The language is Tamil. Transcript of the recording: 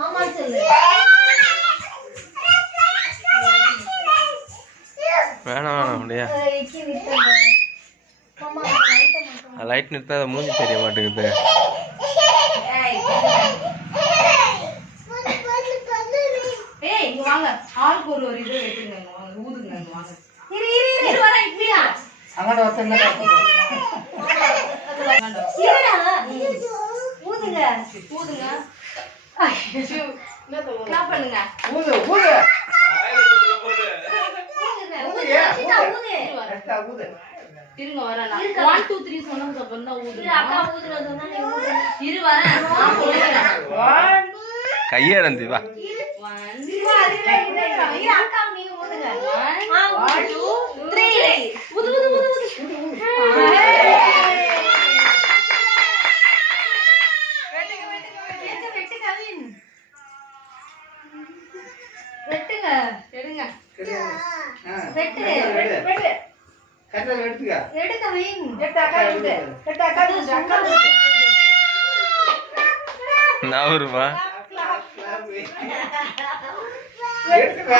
ஆமா சொல்லு. வேணாம் அப்படியா லைட் நிறுத்தாத மூஞ்சி தெரிய மாட்டேங்குது. வாங்க ஆளுக்கு ஒரு இது வெட்டுங்க. ஊதுங்க. வாங்க இரு வர இப்படியா அங்கட வத்தங்க ஊதுங்க ஊதுங்க. என்ன பண்ணுங்க ஊது ஊது இருங்க வர 1 2 3 சொன்னதுக்கு அப்புறம் தான் ஊதுங்க. அக்கா ஊதுறது சொன்னா நீ ஊது. இரு வர நான் சொல்றேன். கையேறந்தி வா. 1 அக்கா நீ ஊதுங்க. 1 2 3 ஊது ஊது ஊது ஊது. வெட்டு கவின். வெட்டுங்க எடுங்க. வெட்டு வெட்டு கட்ட எடுத்துக்க. எடு கவின். எடு அக்கா விடு. எடு அக்கா விடு. அக்கா நான் வருவா. எடுத்துக்க.